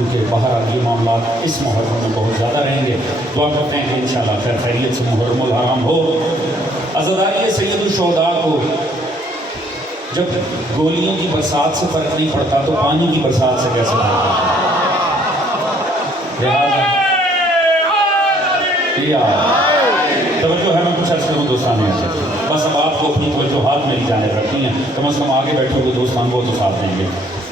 کیونکہ باہر یہ معاملات اس محرم میں بہت زیادہ رہیں گے. دعا کرتے ہیں کہ انشاءاللہ خیر خیریت سے محرم الحرام ہو. عزاداری سید الشہداء کو جب گولیوں کی برسات سے فرق نہیں پڑتا تو پانی کی برسات سے کیسے پڑتا؟ توجہ ہے. میں کچھ عرض کروں دوستان میں سے بس اب آپ کو اپنی توجہات میری جانب رکھنی ہیں. کم از کم آگے بیٹھے ہوئے دوستان وہ تو ساتھ دیں گے.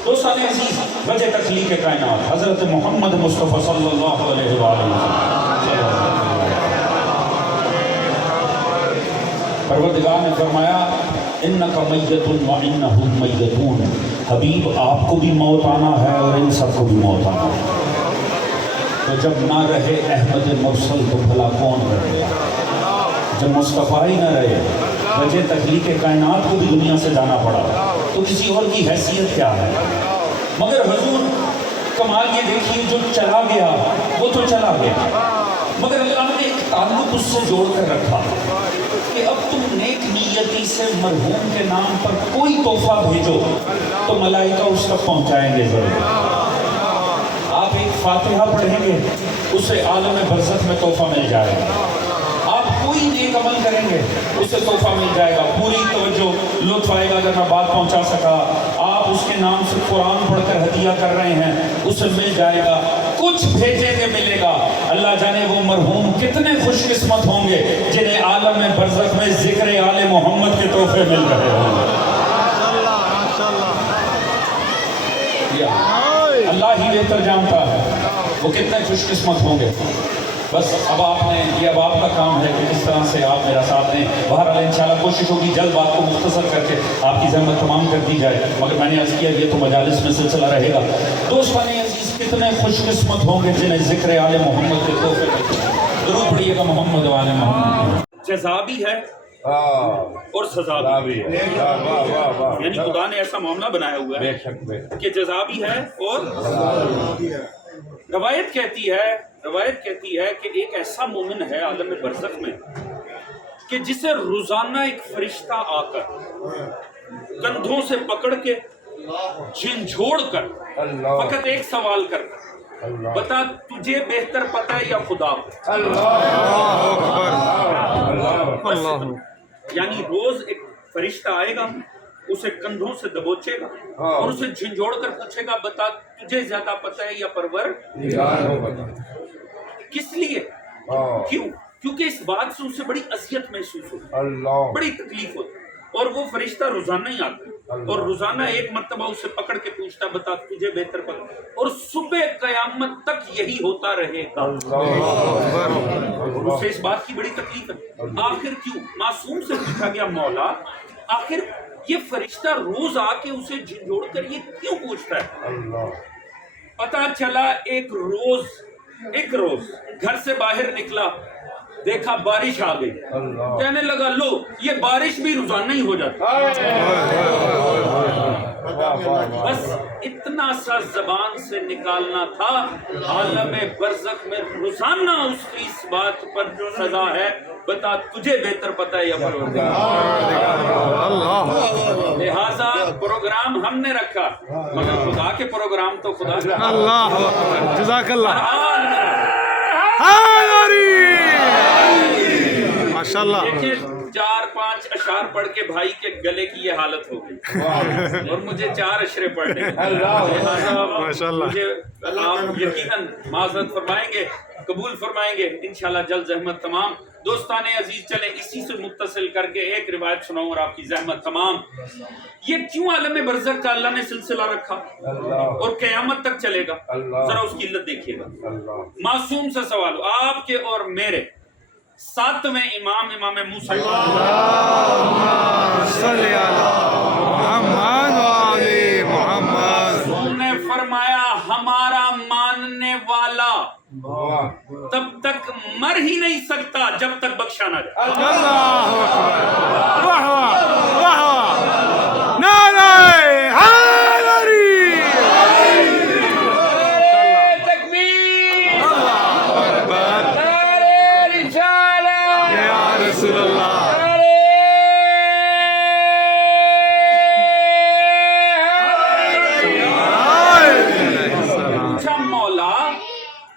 دوستان عزیز، وجہ تخلیق کائنات حضرت محمد مصطفیٰ صلی اللہ علیہ وآلہ وسلم. پروردگار نے فرمایا انک میت و انہم میتون. حبیب آپ کو بھی موت آنا ہے اور ان سب کو بھی موت آنا ہے. تو جب نہ رہے احمد مرسل تو بھلا کون رہے؟ جب مصطفیٰ ہی نہ رہے، وجہ تخلیق کائنات کو بھی دنیا سے جانا پڑا تو کسی اور کی حیثیت کیا ہے؟ مگر حضور کمال یہ دیکھیے، جو چلا گیا وہ تو چلا گیا، مگر اللہ نے ایک تعلق اس سے جوڑ کر رکھا کہ اب تم نیک نیتی سے مرحوم کے نام پر کوئی تحفہ بھیجو تو ملائکہ اس تک پہنچائیں گے ضرور. آپ ایک فاتحہ پڑھیں گے، اسے عالم برزخ میں تحفہ مل جائے گا. آپ کوئی نیک عمل کریں گے، اسے تحفہ مل جائے گا. پوری توجہ، لطف آئے گا اگر میں بات پہنچا سکا. آپ اس کے نام سے قرآن پڑھ کر ہدیہ کر رہے ہیں، اسے مل جائے گا. کچھ بھیجیں گے ملے گا. اللہ جانے وہ مرحوم کتنے خوش قسمت ہوں گے جنہیں عالم برزخ میں ذکر آل محمد کے تحفے مل رہے ہوں گے. اللہ ہی بہتر جانتا ہے وہ کتنے خوش قسمت ہوں گے. بس اب آپ نے یہ اب آپ کا کام ہے کہ کس طرح سے آپ میرا ساتھ دیں. بہرحال انشاءاللہ کوشش ہوگی جلد بات کو مختصر کر کے آپ کی زحمت تمام کر دی جائے. مگر میں نے عرض کیا یہ تو مجالس میں سلسلہ رہے گا. دوستان عزیز، کتنے خوش قسمت ہوں گے جنہیں ذکر آل محمد کے تحفے ملتے ہیں. ضرور پڑھیے گا محمد و آل محمد. جزا بھی ہے اور سزا بھی ہے. یعنی خدا نے ایسا معاملہ بنایا ہوا ہے کہ جزا بھی ہے اور روایت کہتی ہے کہ ایک ایسا مومن ہے عالم برزخ میں کہ جسے روزانہ ایک فرشتہ آ کر کندھوں سے پکڑ کے جھنجھوڑ کر فقط ایک سوال کرتا، بتا تجھے بہتر پتہ ہے یا خدا کو؟ یعنی روز ایک فرشتہ آئے گا، اسے کندھوں سے دبوچے گا اور اسے جھنجھوڑ کر پوچھے گا بتا تجھے زیادہ پتہ ہے یا پرور؟ کس لیے؟ کیوں؟ کیونکہ اس بات سے اسے بڑی اذیت محسوس ہوتی، بڑی تکلیف ہوتی. اور وہ فرشتہ روزانہ ہی آتا اور روزانہ ایک مرتبہ اسے پکڑ کے پوچھتا بتا تجھے بہتر پتہ، اور صبح قیامت تک یہی ہوتا رہے گا. اور اسے اس بات کی بڑی تکلیف ہے. آخر کیوں؟ معصوم سے پوچھا گیا مولا آخر یہ فرشتہ روز آ کے اسے جھنجھوڑ کر یہ کیوں پوچھتا ہے؟ پتا چلا ایک روز گھر سے باہر نکلا، دیکھا بارش آ گئی، کہنے لگا لو یہ بارش بھی روزانہ ہی ہو جاتا. بس اتنا سا زبان سے نکالنا تھا. عالم برزخ میں روزانہ اس کی اس بات پر سزا ہے، بتا تجھے بہتر پتہ ہے یا پروردگار. لہذا پروگرام ہم نے رکھا مگر خدا کے پروگرام تو خدا کا. اللہ جزاک اللہ. ماشاءاللہ. دیکھیں 4-5 اشعار پڑھ کے بھائی کے گلے کی یہ حالت ہو گئی اور مجھے 4 اشرے پڑھنے مجھے آپ یقیناً معذرت فرمائیں گے، قبول فرمائیں گے انشاءاللہ جلد زحمت تمام. دوستان عزیز چلیں اسی سے متصل کر کے ایک روایت سناؤں اور آپ کی زحمت تمام. یہ کیوں عالم برزخ کا اللہ نے سلسلہ رکھا اور قیامت تک چلے گا؟ ذرا اس کی علت دیکھیے گا. معصوم سے سوال ہو، آپ کے اور میرے 7ویں امام موسیٰ صلی نے فرمایا ہمارا ماننے والا تب تک مر ہی نہیں سکتا جب تک بخشا نہ جائے.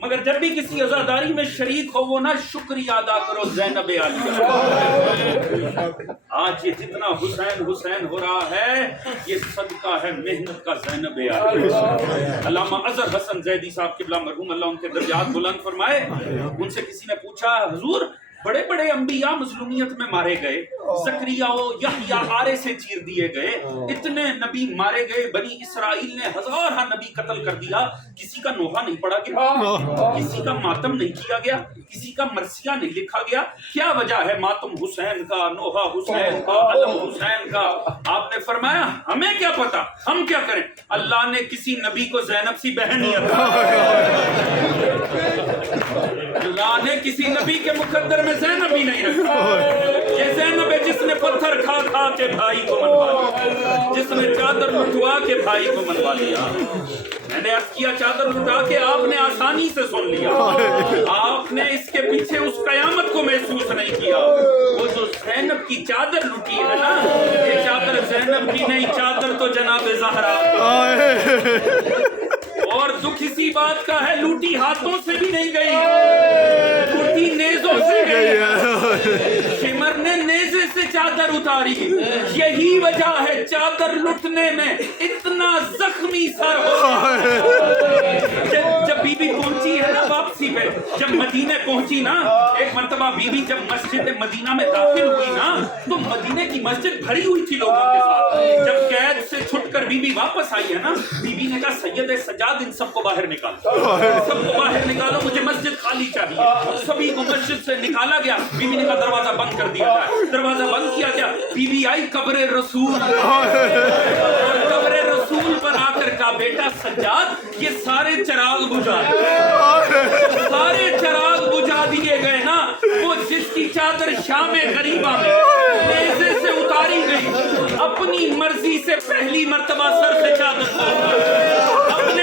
مگر جب بھی کسی عزاداری میں شریک ہو وہ نہ شکریہ ادا کرو زینب عالیہ. آج یہ جتنا حسین حسین ہو رہا ہے یہ صدقہ ہے محنت کا زینب عالیہ. علامہ اظہر حسن زیدی صاحب قبلہ مرحوم اللہ ان کے درجات بلند فرمائے. ان سے کسی نے پوچھا حضور بڑے بڑے انبیاء مظلومیت میں مارے گئے, زکریا و یحییٰ آرے سے چیر دیے گئے, اتنے نبی مارے گئے, بنی اسرائیل نے ہزارہ نبی قتل کر دیا, کسی کا نوحہ نہیں پڑھا گیا, کسی کا ماتم نہیں کیا گیا, کسی کا مرثیہ نہیں لکھا گیا. کیا وجہ ہے ماتم حسین کا, نوحہ حسین کا, علم حسین کا؟ آپ نے فرمایا ہمیں کیا پتا, ہم کیا کریں, اللہ نے کسی نبی کو زینب سی بہن نہیں عطا, اللہ نے کسی نبی کے مقدر میں زینب ہی نہیں رکھا. یہ زینب ہے جس نے پتھر کھا کھا کے بھائی کو منوا لیا, جس نے چادر لٹوا کے بھائی کو منوا لیا. میں نے عرض کیا چادر لٹا کے آپ نے آسانی سے سن لیا, آپ نے اس کے پیچھے اس قیامت کو محسوس نہیں کیا. وہ جو زینب کی چادر لٹی ہے نا, یہ چادر زینب کی نہیں, چادر تو جناب زہرا. اور دکھ اسی بات کا ہے لوٹی ہاتھوں سے بھی نہیں گئی, لوٹی نیزوں سے گئی. شمر نے نیزے سے چادر اتاری, یہی وجہ ہے چادر لٹنے میں اتنا زخمی سر ہو. جب بی بی پہنچی ہے نا واپسی پہ, جب مدینے پہنچی نا, ایک مرتبہ بی بی جب مسجد مدینہ میں داخل ہوئی نا تو مدینے کی مسجد بھری ہوئی تھی لوگوں کے ساتھ. جب قید سے چھٹ کر بی بی واپس آئی ہے نا, بی بی نے کہا سید سجاد ان سب کو باہر نکالو, سب کو باہر نکالو, مجھے مسجد خالی چاہیے. سبھی کو مسجد سے نکالا گیا. بی بی نے کہا دروازہ بند کر دیا جائے, دروازہ بند کیا گیا. بی بی آئی قبر رسول, اور قبر رسول پر آ کر کہا بیٹا سجاد یہ سارے چراغ بجھا, سارے چراغ بجھا دیے گئے نا. وہ جس کی چادر شام غریبہ میں نیزے سے اتاری گئی, اپنی مرضی سے پہلی مرتبہ سر سے چادر اپنی